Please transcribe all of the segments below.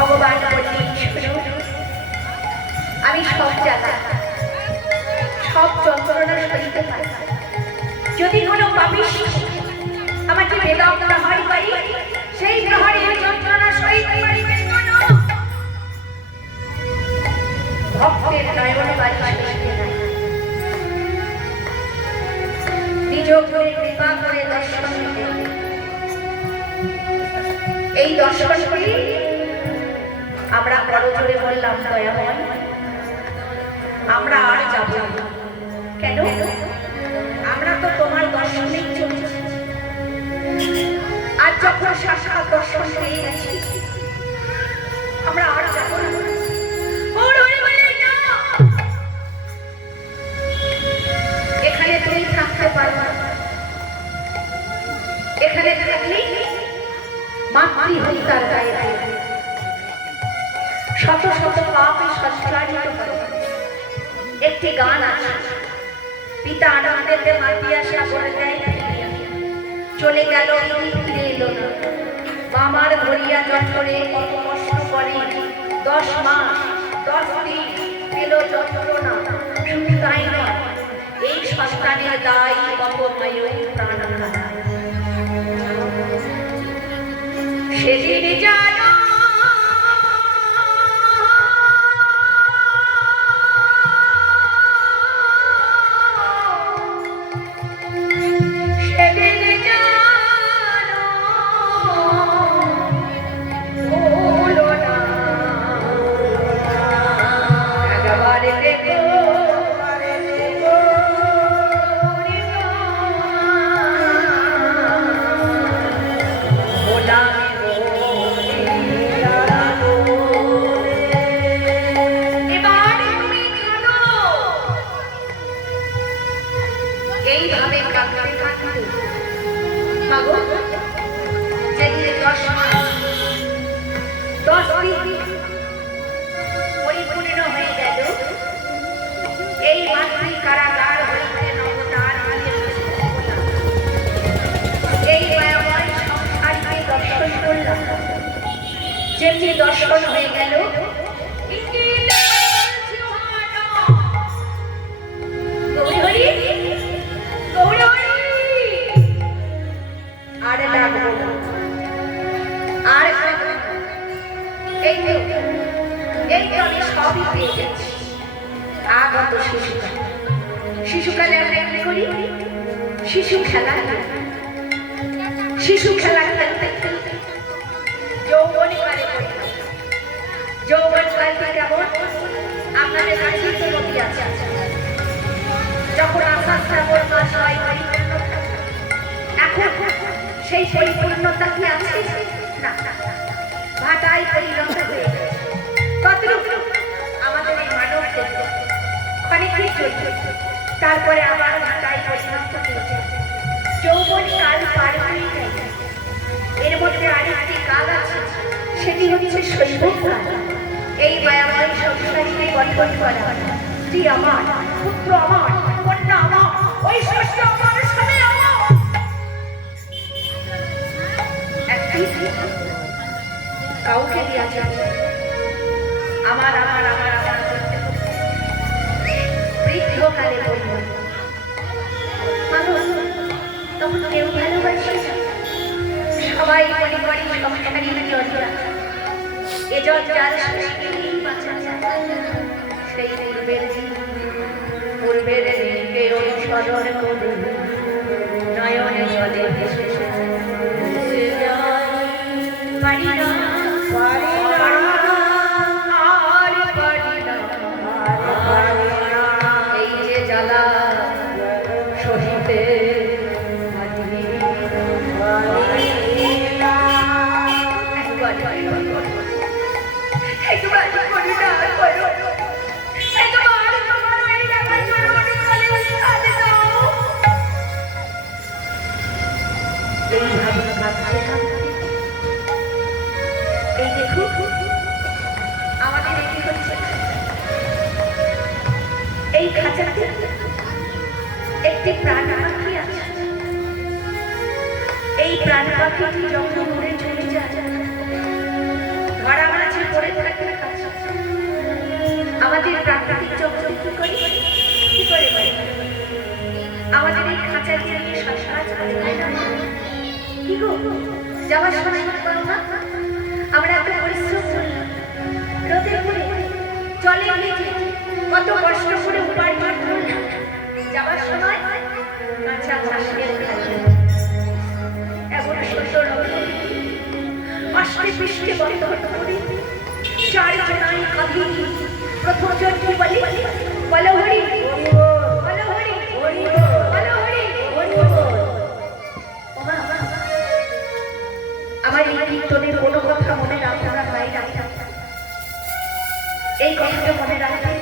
ভগবান বললেন, আমি সব জায়গা সব যন্ত্রণা সইতে পারি, যদি কোনো পাপিষ্ঠ আমাকে বেদম প্রহার করি, সেই প্রহারের যন্ত্রণা সইতে পারিবে না। ভক্তের নয়ন বাড়ি সইতে নাই, নিজ করে কৃপা করে দর্শন দিতে। এই দর্শন করি আমরা বড় জোরে বললাম, দয়াময় আমরা আর যাব না। কেন? আমরা তো তোমার দর্শনেই চলেছি। আজ যখন সাক্ষাৎ দর্শন পেয়ে গেছি, আমরা আর যাব না। এখানে তুমি থাকতে পারবে, এখানে থাকলেই মাতৃ হত্যার গায়ে শত শত পাপে সংস্কারিত করে। একটি গান আছে, পিতা আনন্দেতে মাটি আসা বলে দেয়, চলে গেল ফিরে এলো না। বামার ধরিয়া যন্ত্রে কত কষ্ট করে, 10 মাস 10 দিন পেল যন্ত্রণা। শুধু তাই নয়, এই সন্তানের দায় কত মায়ের প্রাণ হারায়। সেদিন জানো পরিপূর্ণ হয়ে গেল। এই মাতৃ কারাগার হইতে নবতার এই মায়াময় সংসারকে দর্শন করলাম। যেমনি দর্শন হয়ে গেল, আর লাগবো না, আর এই তো আমি সবই পেয়ে গেছি। আগত শিশুকাল, শিশুকালে আমরা কি করি? শিশু খেলা, শিশু খেলা খেলতে খেলতে যৌবনে কালে পড়ি। যৌবন কালটা কেমন? আপনাদের কাছে তো নদী আছে, যখন আষাঢ় শ্রাবণ মাস হয় পরিপূর্ণ, এখন সেই পরিপূর্ণতা কি আছে? না, ভাটায় পরিণত হয়ে গেছে। ততটুকু আমাদের এই মানব অনেকই চলছে, তারপরে আবার ভাটায় পরিণত হয়েছে। যৌবন কাল পার হয়ে গেছে, এর মধ্যে আরেকটি কাল আছে, সেটি হচ্ছে শৈশব কাল। এই মায়াময় সংসারকে গঠন করা, স্ত্রী আমার, পুত্র আমার, কন্যা আমার, ঐশ্বর্য আমার, স্বামী আমার। কাউকে দেওয়া যায় আমার আমার আমার আমার বৃদ্ধকালে বলব মানুষ তখন কেউ ভালোবাসে সবাই মনে করি সংসারী জড়িয়া এ জল যার সেই পূর্বের দিকে অনুসরণ করে নয়নে জলে ভেসে পারি না আর পারি না এই যে জ্বালা সহিতে এই দেখুন আমাদের এটি হচ্ছে এই খাঁচাতে একটি প্রাণ পাখি আছে এই প্রাণ পাখিটি যখন উড়ে চলে যায় ধরা মাঝে পড়ে থাকে আমাদের প্রাকৃতিক জগতে কি করে আমাদের এই খাঁচাকে নিয়ে শ্বাস কি গো যাওয়ার সময় পাও না আমরা এত পরিশ্রম করি রোদে পড়ে জলে ভিজে কত কষ্ট করে উপার্জন করি যাওয়ার সময় কাঁচা ঘাস খেয়ে খাই এমন সুন্দর অষ্টে পৃষ্ঠে বন্ধ করি চার জনাই কাঁদি প্রথম জন কি বলি বলো হরি বলো হরি বলো হরি আমার এই কীর্তনের কোনো কথা মনে রাখো না ভাই রাখা এই কথাটা মনে রাখবে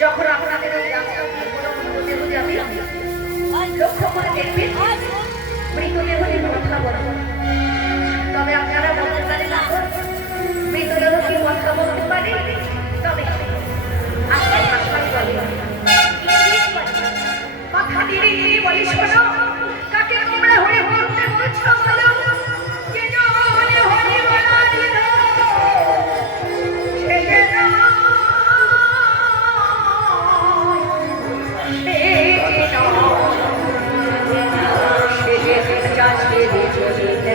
যখন আপনাদের ওই রাস্তা মৃতদেহ যাবে লক্ষ্য করে দেখবেন মৃতদেহ নিয়ে কথা বলব তবে আপনারা বলতে পারেন মৃতদেহ কি কথা বলতে পারে তবে আজকাল ভাষায় বলে কথা দিয়ে বলি শোনো কাকে তোমরা হরে বলতে বলছো বলো ছেড়ে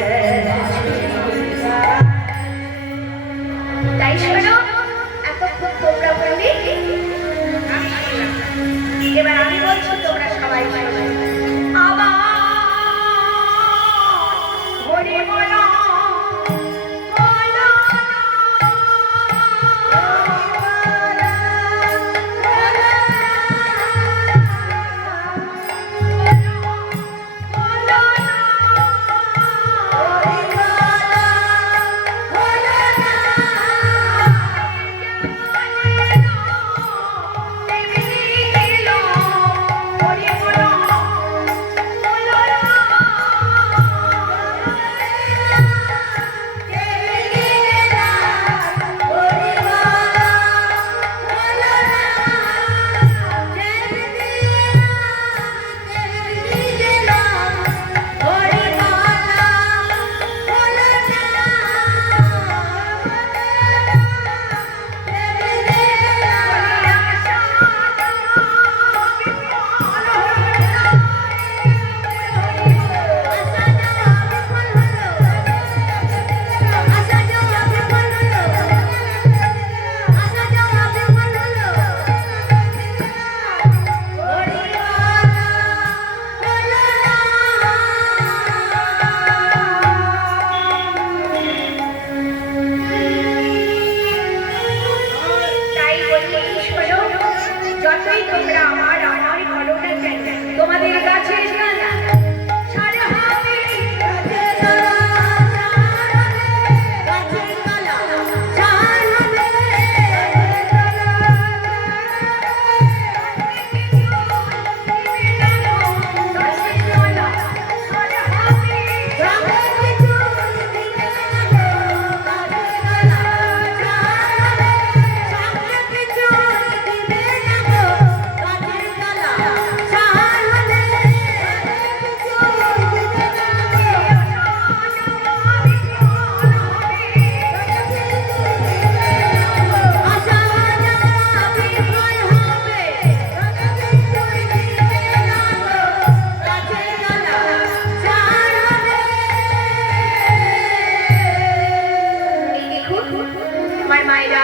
মায়েরা,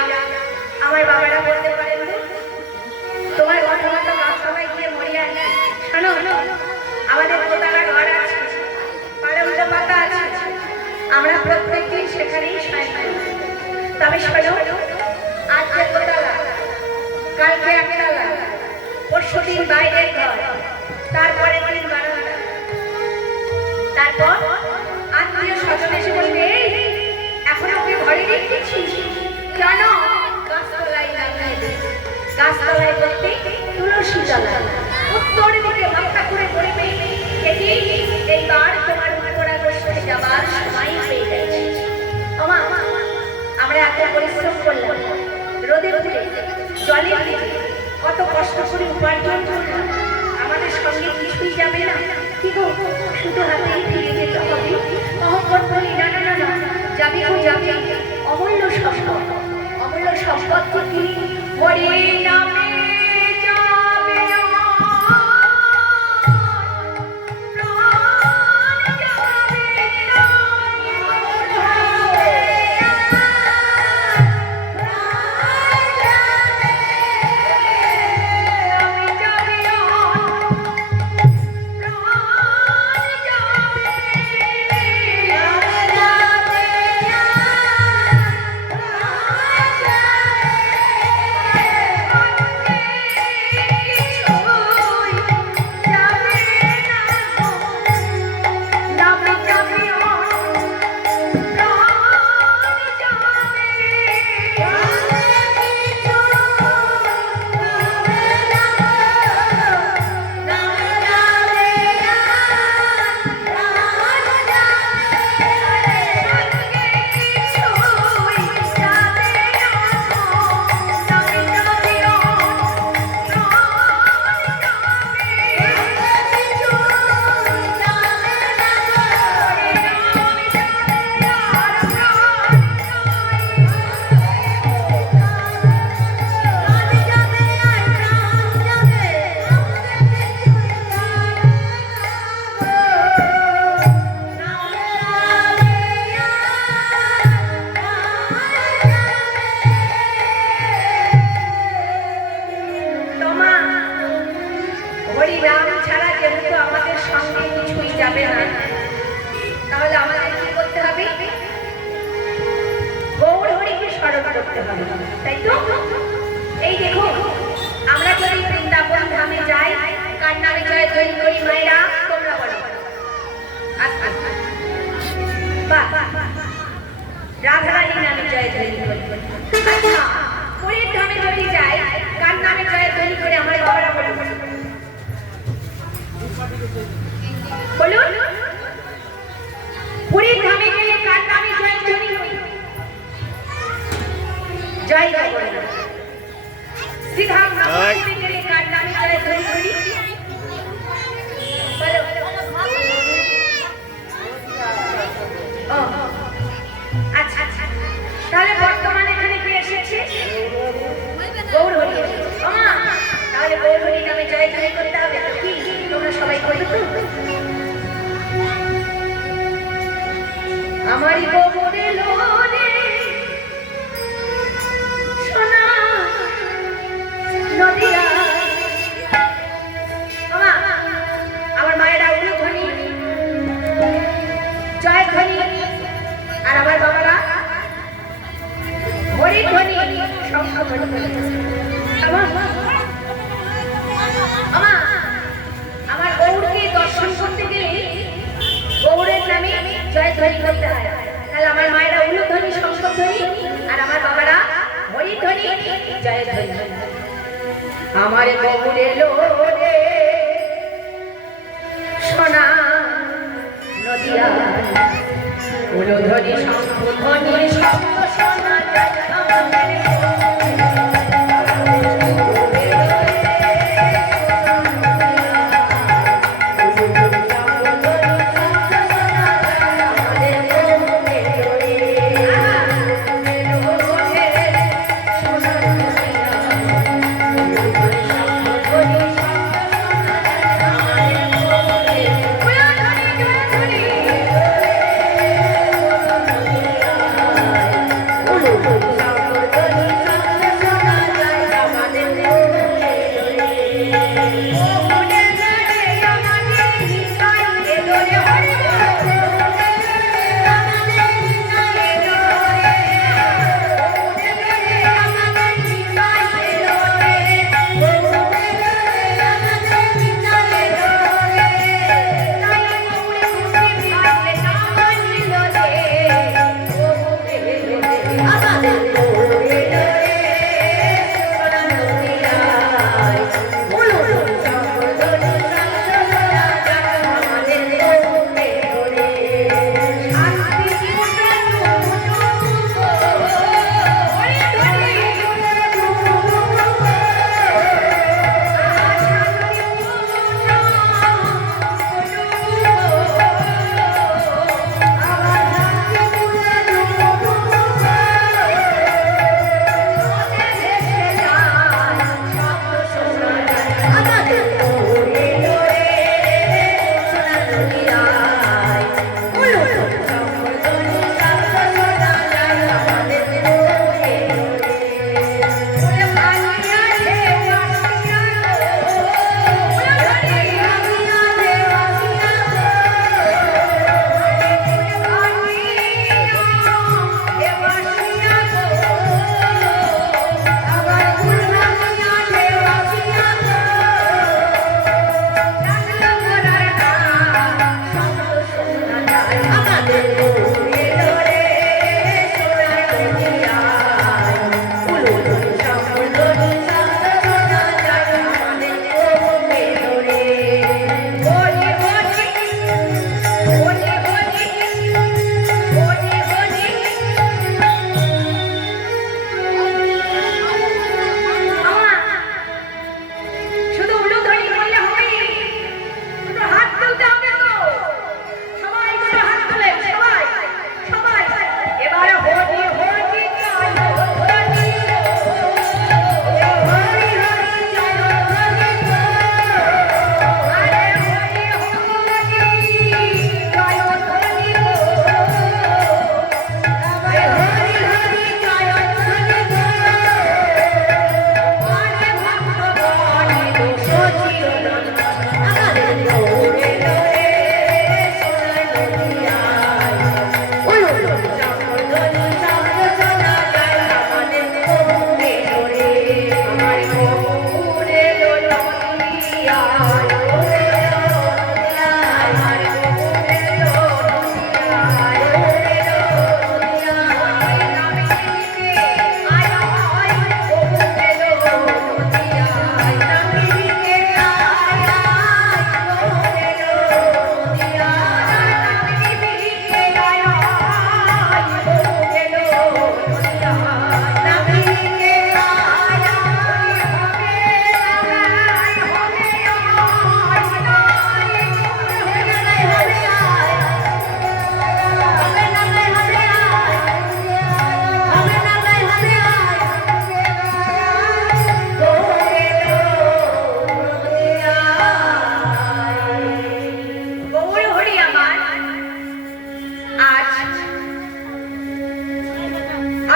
আমার বাবারা বলতে পারেন তোমার কথা গাছতলায় গিয়ে মরে আছে। শোনো, আমাদের দোতলা ঘর আছে, পালঙ্ক পাতা আছে, আমরা প্রত্যেকদিন সেখানেই শয়ন করি। তবে শোনো, আজকে দোতলা, কালকে একতলা, পরশুদিন বাইরের ঘর, তারপরে দিন বারান্দা, তারপর আত্মীয় স্বজন এসে বলবে এখন ওকে ঘরে রেখেছিস কেন? গাছতলায় গাছতলায় বলতে তুলসী তলা, উত্তর দিকে মাথা করে বলবে এটি এইবার তোমার উত্তরাগস্তে যাবার সময় হয়ে গেছে। আমরা এত পরিশ্রম করলাম, রোদে রোদে জলে কত কষ্ট করে উপার্জন করলাম, আমাদের সঙ্গে কিছুই যাবে না কি গো? শুধু হাতেই ফিরে যেতে হবে? অহংকার বলি না, যাবি গো যাবি, অমূল্য সম্পদ, অমূল্য সম্পদ কি হরি নামে যাবে তাই তো? এই দেখো, আমরা যদি বৃন্দাবন ধামে যাই, কার নামে জয় ধ্বনি করি মায়েরা? তোমরা বলো। রাধারানী নামে জয় ধ্বনি করি। আচ্ছা, পুরীর ধামে যদি যাই, কার নামে জয় ধ্বনি করে? আমার বাবারা বলো বলুন। পুরীর ধামে গেলে কার নামে জয় ধ্বনি করি? জয় জগন্নাথ। সিদ্ধার্থ নামে গেলে কার নামে জয় ধ্বনি করি? আচ্ছা, তাহলে বর্তমানে এখানে কে এসেছে? গৌর হরি। তাহলে গৌর হরি নামে জয় ধ্বনি করতে হবে তো কি? তোমরা সবাই করবে তো? আমারই গোবরে লোরে সোনা নদিয়া। আমার মায়েরা উলুধ্বনি জয় ধ্বনি, আর আমার বাবারা হরি ধ্বনি শঙ্খ ধ্বনি। আমার গৌরকে দর্শন করতে গেলে গৌরের নামে জয় ধ্বনি করতে হয়। তাহলে আমার মায়েরা উলুধ্বনি শঙ্খ ধ্বনি, আর আমার বাবারা হরি ধ্বনি জয় ধ্বনি। আমার গৌরে লোরে সোনা নদিয়া, উলুধ্বনি শঙ্খ ধ্বনি শব্দ শোনা যায়।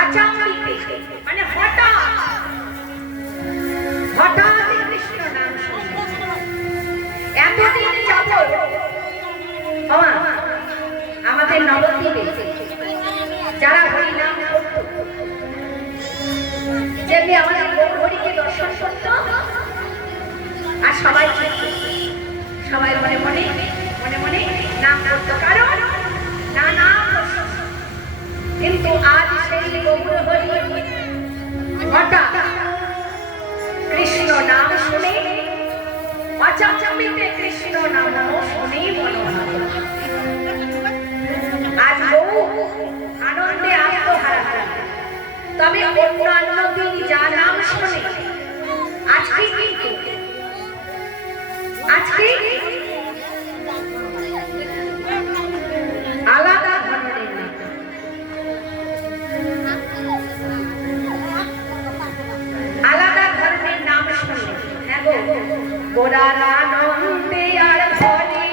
অচাম্বিতে মানে হঠাৎ হঠাৎ কৃষ্ণ নাম শুনে এতদিন যাবত আমাদের নবদ্বীপে যারা হরি নাম করত, যেমনি আমাদের হরিকে দর্শন করত আর সবাই সবাই মনে মনে মনে মনে নাম করত, কারণ না নাম। কিন্তু আজ সেই গৌর হরি হঠাৎ কৃষ্ণ নাম শুনে অচাম্বিতে কৃষ্ণ নাম শুনে মনে আজ বহু আনন্দে আত্মহারা। তবে অন্যান্য দিন যা নাম শুনে আজকে কিন্তু আজকে আলাদা ধরনের নাম। আলাদা ধরনের নাম শুনে হ্যাঁ গো গোরার আনন্দে আর ভরে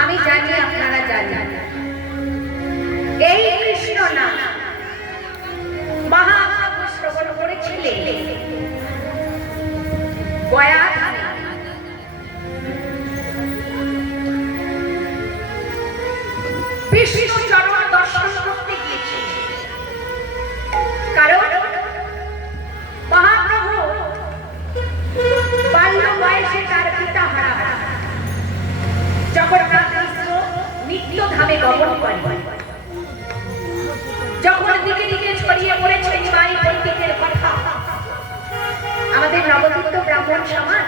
আমি জানি, আপনারা জানেন। এই কৃষ্ণ নাম মহাপ্রভু শ্রবণ করেছিলেন গয়া ধামে। বিষ্ণু চরণ দর্শন করতে গিয়েছিলেন, কারণ মহাপ্রভু বাল্য বয়সে তার পিতা হারা যখন নিত্য ধামে গমন করে, যখন দিকে দিকে ছড়িয়ে পড়েছে নিমাই পণ্ডিতের কথা, আমাদের নবদ্বীপ ব্রাহ্মণ সমাজ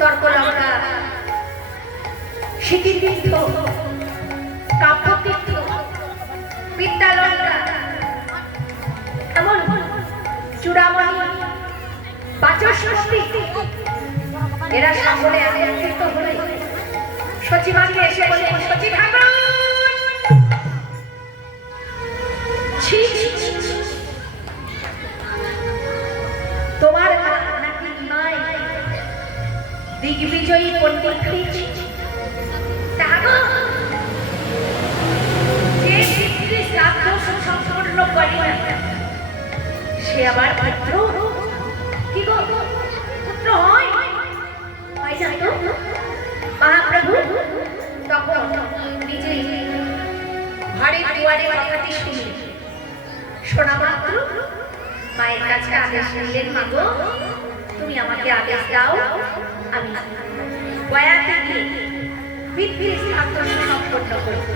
তর্কলঙ্কা, স্মৃতিতীর্থ, কাব্যতীর্থ, বিদ্যালঙ্কা, এমন চূড়ামণি, বাচস্পতি, এরা সকলে একত্রিত হলে সচিবাকে এসে বলে, সচিব তোমার নাকি নাই দিগ্বিজয়ী পণ্ডিত হয়েছে, যে শ্রাদ্ধ সম্পূর্ণ করে না সে আবার পুত্র কি গো পুত্র হয় জানো? মহাপ্রভু তখন নিজেই ঘরে দুয়ারে কথাটি শুনে শোনা মাত্র মায়ের কাছে আদেশ নিলেন, মা গো তুমি আমাকে আদেশ দাও, আমি গয়া থেকে পিতৃ শ্রাদ্ধ সম্পন্ন করব।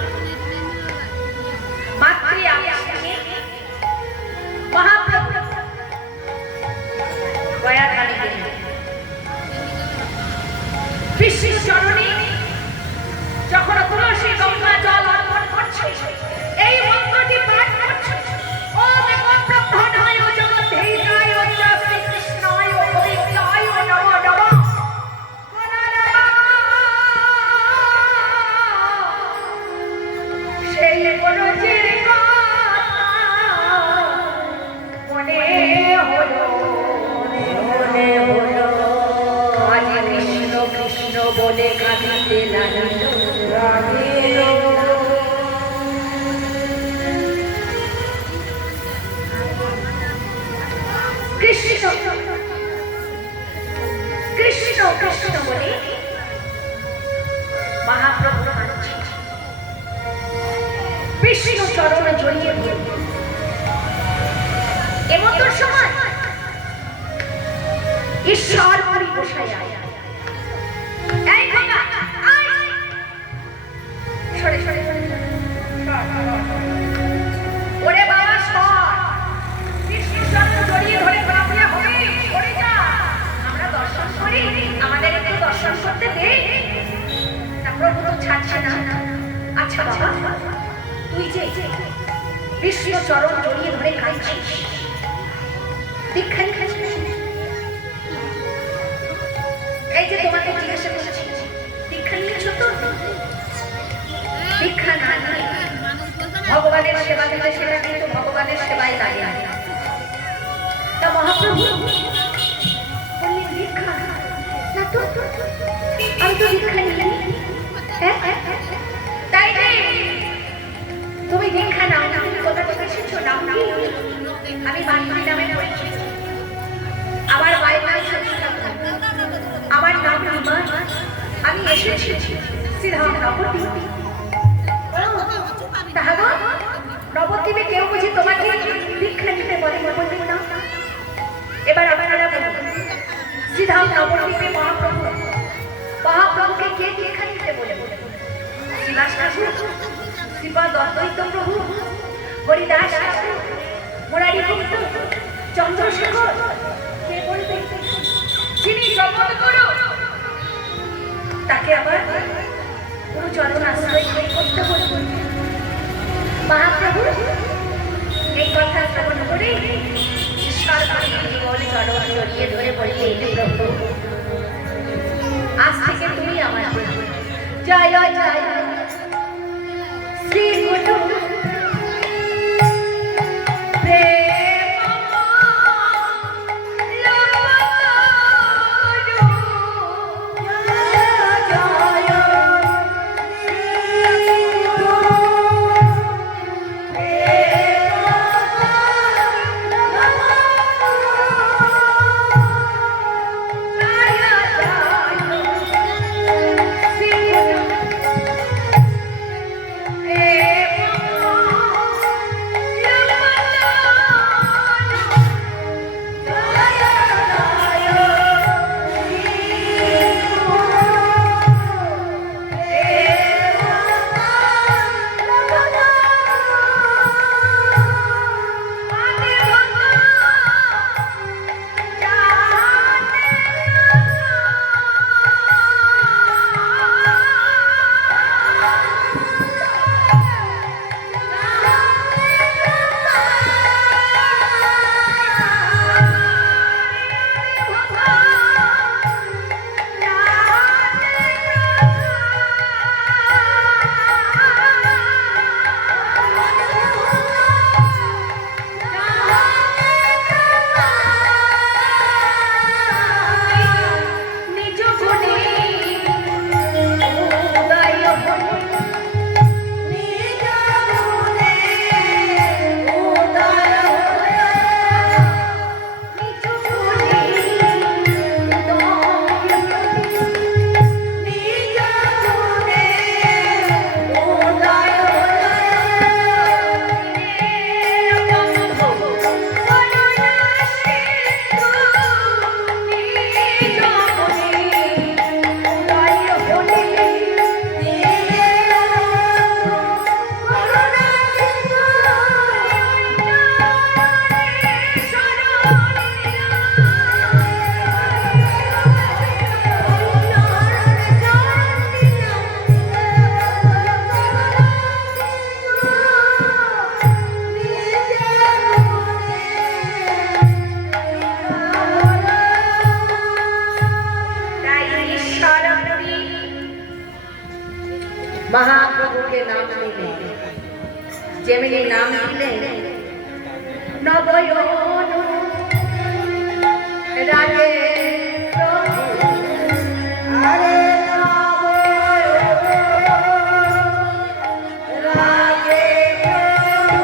মাতৃ আদেশ নিয়ে মহাপ্রভু গয়া ধামে গেলেন। বিষ্ণু চরণে যখন তুলসী গঙ্গা জল অর্পণ করছে, এই মন্ত্রটি পাঠ করছে, ওম ব্রহ্মণায় জগদ্ধেয়ায় শ্রী কৃষ্ণায় গোবিন্দায় নমো নমঃ। সেই বনজির কথা মতো সময় ঈশ্বর পুরী বসাই এই খোকা আয় সরে সরে ওরে বাবা সর কৃষ্ণ জড়িয়ে ধরে ঘোরাফেরা হবে সরে যা আমরা দর্শন করি আমাদের একটু দর্শন করতে দে না প্রভু তো ছাড়ছে না আচ্ছা বাবা তুই যে কৃষ্ণ চরণ জড়িয়ে ধরে কাঁদছিস দীক্ষা নিয়েছিস এই যে তোমাকে জিজ্ঞাসা করছি দীক্ষা নিয়েছো তো দীক্ষা না নিয়ে ভগবানের সেবা দিলে সেটা কিন্তু ভগবানের সেবাই লাগে তা মহাপ্রভু বললেন দীক্ষা না তো আমি তো দীক্ষা নিই তাই রে তুমি দীক্ষা নাও না তুমি কোথা থেকে এসেছো নাও না আমি বান্ধবী নামে পড়েছি আমার মায়ের নাম আমার নাম রুমা আমি এসেছি শ্রীধাম নবদ্বীপ তাহলে নবদ্বীপে কেউ বুঝি তোমাকে দীক্ষা নিতে বলে বলবেন না এবার আপনারা বলুন শ্রীধাম নবদ্বীপে মহাপ্রভুকে কে দীক্ষা নিতে বলে শ্রীবাস ঠাকুর শ্রীপাদ অদ্বৈত প্রভু হরিদাস ঠাকুর মুরারি গুপ্ত চন্দ্রশেখর কে বলবে যিনি জগৎ গুরু তাকে আবার গুরু চরণ আশ্রয় করতে বলবেন মহাপ্রভু এই কথা শ্রবণ করে ঈশ্বর জীবন চরণ জড়িয়ে ধরে বললেন প্রভু আজ থেকে তুমি আমার জয় জয় জয় শ্রী গুরু महाप्रभु के नाम दिले जेमिनी नाम दिले नवयन राजे प्रभु अरे नवयन राजे प्रभु